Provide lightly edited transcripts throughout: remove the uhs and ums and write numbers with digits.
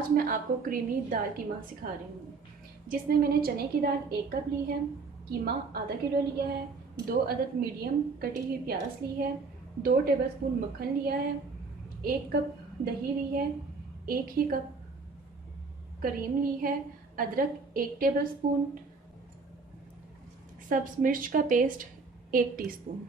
आज मैं आपको क्रीमी दाल कीमा सिखा रही हूँ, जिसमें मैंने चने की दाल 1 कप ली है, कीमा आधा किलो लिया है, 2 अदद मीडियम कटी हुई प्याज ली है, 2 टेबलस्पून मक्खन लिया है, 1 कप दही ली है, 1 ही कप करीम ली है, अदरक 1 टेबलस्पून, सब्ज़ मिर्च का पेस्ट 1 टीस्पून।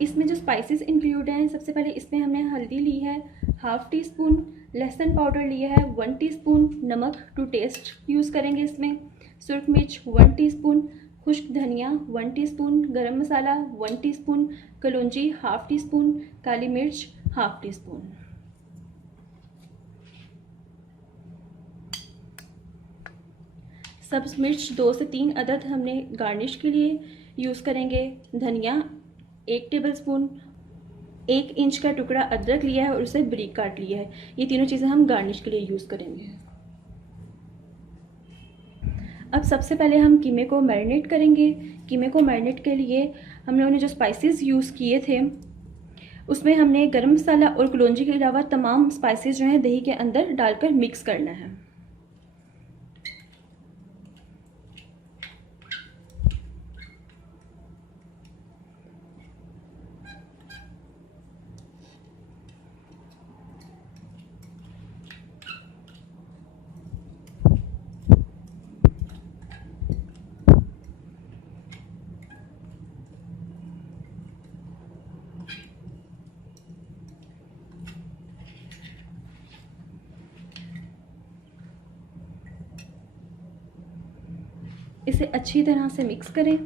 इसमें जो स्पाइसेस इंक्लूड हैं, सबसे पहले इसमें हमने हल्दी ली है हाफ़ टी स्पून, लहसुन पाउडर लिया है 1 टीस्पून, नमक टू टेस्ट यूज़ करेंगे इसमें, सुरख मिर्च 1 टीस्पून, खुश्क धनिया 1 टीस्पून, गरम मसाला 1 टीस्पून, कलौंजी हाफ़ टी स्पून, काली मिर्च हाफ़ टी स्पून। सब्ज़ मिर्च 2 से 3 अदद हमने गार्निश के लिए यूज़ करेंगे, धनिया 1 टेबलस्पून, 1 इंच का टुकड़ा अदरक लिया है और उसे बारीक काट लिया है। ये तीनों चीज़ें हम गार्निश के लिए यूज़ करेंगे। अब सबसे पहले हम कीमे को मैरिनेट करेंगे। कीमे को मैरिनेट के लिए हम लोगों ने जो स्पाइसेस यूज़ किए थे, उसमें हमने गरम मसाला और कलौंजी के अलावा तमाम स्पाइसेस जो हैं दही के अंदर डालकर मिक्स करना है। इसे अच्छी तरह से मिक्स करें।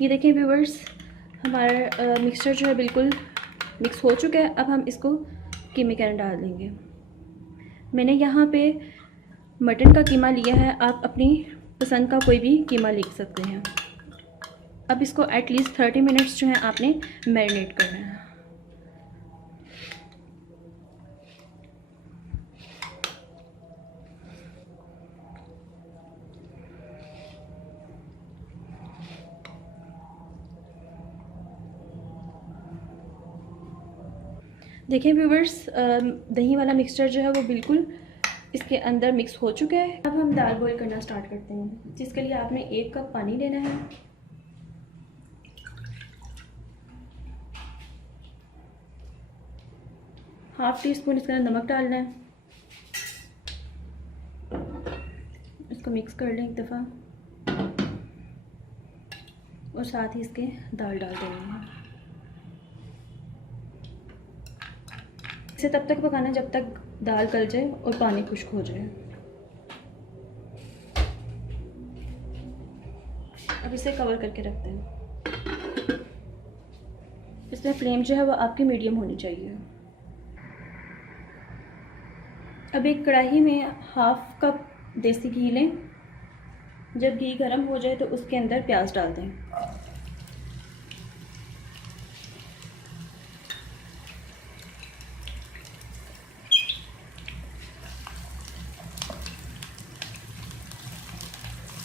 ये देखिए व्यूअर्स, हमारा मिक्सचर जो है बिल्कुल मिक्स हो चुका है। अब हम इसको कीमे के अंदर डाल देंगे। मैंने यहाँ पे मटन का कीमा लिया है, आप अपनी पसंद का कोई भी कीमा ले सकते हैं। अब इसको एटलीस्ट 30 मिनट्स जो है आपने मैरिनेट करना है। देखिए व्यूवर्स, दही वाला मिक्सचर जो है वो बिल्कुल इसके अंदर मिक्स हो चुका है। अब हम दाल बॉईल करना स्टार्ट करते हैं, जिसके लिए आपने 1 कप पानी लेना है। हाफ़ टी स्पून इसके अंदर नमक डालना है। इसको मिक्स कर लें एक दफ़ा और साथ ही इसके दाल डाल देंगे। इसे तब तक पकाना जब तक दाल गल जाए और पानी खुश्क हो जाए। अब इसे कवर करके रखते हैं। इसमें फ्लेम जो है वो आपकी मीडियम होनी चाहिए। अब एक कढ़ाई में हाफ़ कप देसी घी लें। जब घी गर्म हो जाए तो उसके अंदर प्याज डाल दें।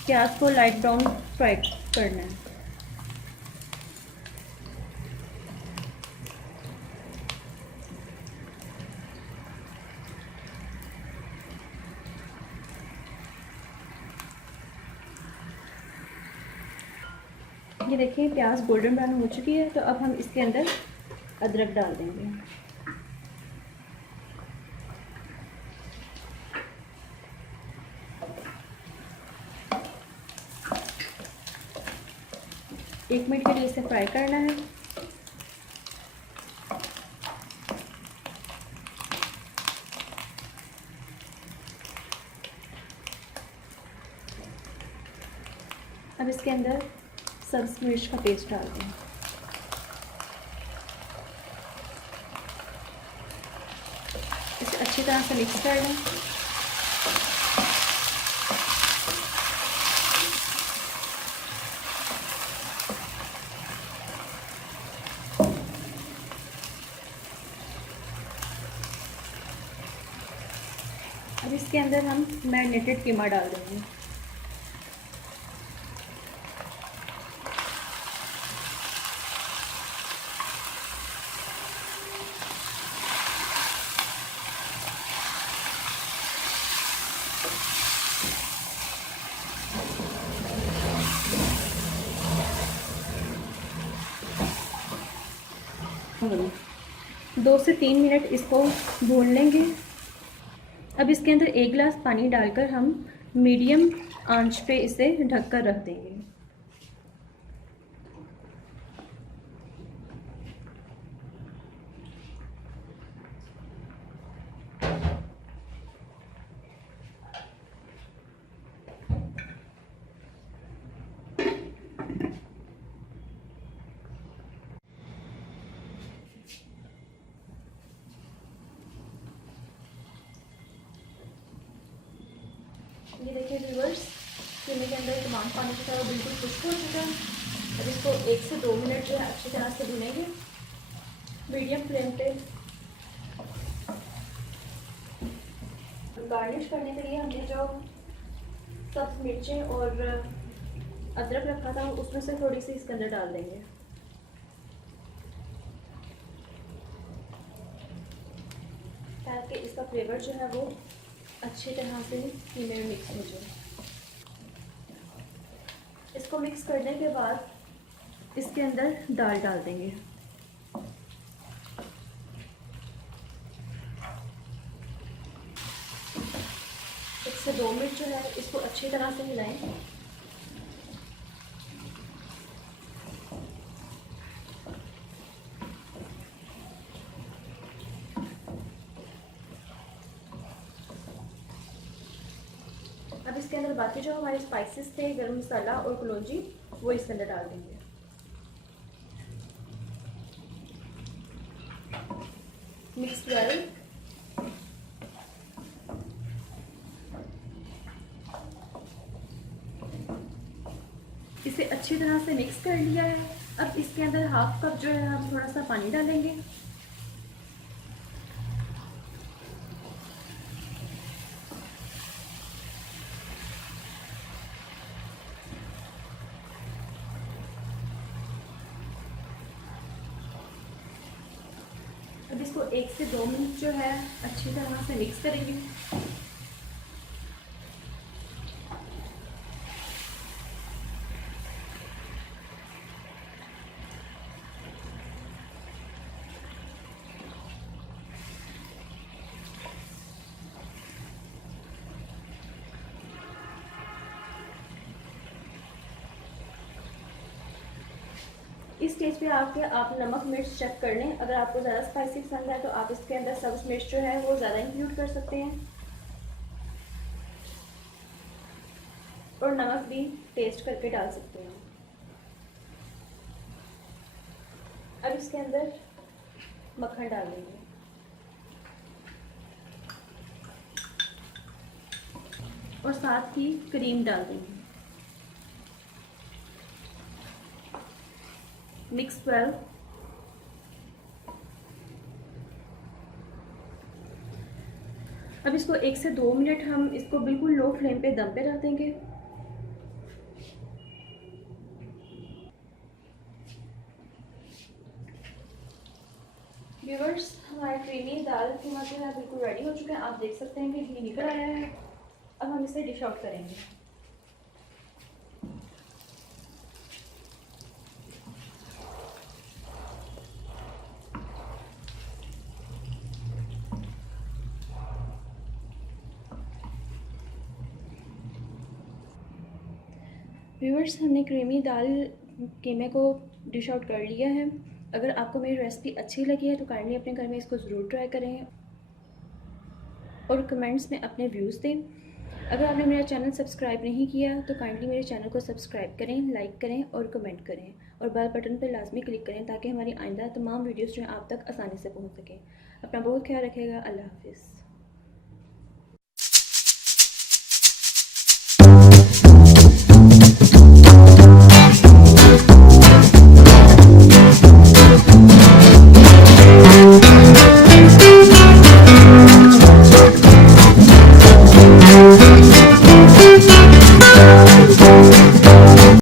प्याज को लाइट ब्राउन फ्राई करना है। ये देखिए प्याज गोल्डन ब्राउन हो चुकी है, तो अब हम इसके अंदर अदरक डाल देंगे। एक मिनट के लिए इसे फ्राई करना है। अब इसके अंदर सब्ज़ मिर्च का पेस्ट डाल दें। इसे अच्छी तरह से मिक्स कर लें। अब इसके अंदर हम मैरिनेटेड कीमा डाल देंगे। 2 से 3 मिनट इसको भून लेंगे। अब इसके अंदर 1 गिलास पानी डालकर हम मीडियम आंच पे इसे ढककर रख देंगे। ये देखिए व्यूअर्स, कीमे के अंदर तमाम पानी की तरह बिल्कुल खुश्क हो चुका है। अब इसको 1 से 2 मिनट जो है अच्छी तरह से भूनेंगे मीडियम फ्लेम पे। गार्निश करने के लिए हमने जो सब्ज मिर्चें और अदरक रखा था उसमें से थोड़ी सी इसके अंदर डाल देंगे, ताकि इसका फ्लेवर जो है वो अच्छी तरह से कीमे में मिक्स हो जाए। इसको मिक्स करने के बाद इसके अंदर दाल डाल देंगे। एक से 2 मिनट जो है इसको अच्छी तरह से हिलाएं। अब इसके अंदर बाकी जो हमारे स्पाइसेस थे, गरम मसाला और कलौंजी, वो इसके अंदर डाल देंगे। Mix well. इसे अच्छी तरह से मिक्स कर लिया है। अब इसके अंदर 1/2 कप जो है हम थोड़ा सा पानी डालेंगे। अब इसको 1 से 2 मिनट जो है अच्छी तरह से मिक्स करेंगे। इस स्टेज पे आके आप नमक मिर्च चेक कर लें। अगर आपको ज़्यादा स्पाइसी पसंद है तो आप इसके अंदर सब्ज़ मिर्च जो है वो ज़्यादा इंक्लूड कर सकते हैं, और नमक भी टेस्ट करके डाल सकते हैं। अब इसके अंदर मक्खन डाल देंगे और साथ ही क्रीम डाल देंगे। Mix well. अब इसको 1 से 2 मिनट हम इसको बिल्कुल लो फ्लेम पे दम पे रख देंगे। व्यूअर्स, हमारा क्रीमी दाल कीमा जो है बिल्कुल रेडी हो चुका है। आप देख सकते हैं कि घी निकल आया है। अब हम इसे डिश आउट करेंगे। व्यूअर्स, हमने क्रीमी दाल कीमे को डिश आउट कर लिया है। अगर आपको मेरी रेसिपी अच्छी लगी है तो काइंडली अपने घर में इसको ज़रूर ट्राई करें और कमेंट्स में अपने व्यूज़ दें। अगर आपने मेरा चैनल सब्सक्राइब नहीं किया तो काइंडली मेरे चैनल को सब्सक्राइब करें, लाइक करें और कमेंट करें, और बेल बटन पर लाजमी क्लिक करें ताकि हमारी आइंदा तमाम वीडियोज़ जो हैं आप तक आसानी से पहुँच सकें। अपना बहुत ख्याल रखिएगा। अल्लाह हाफिज़।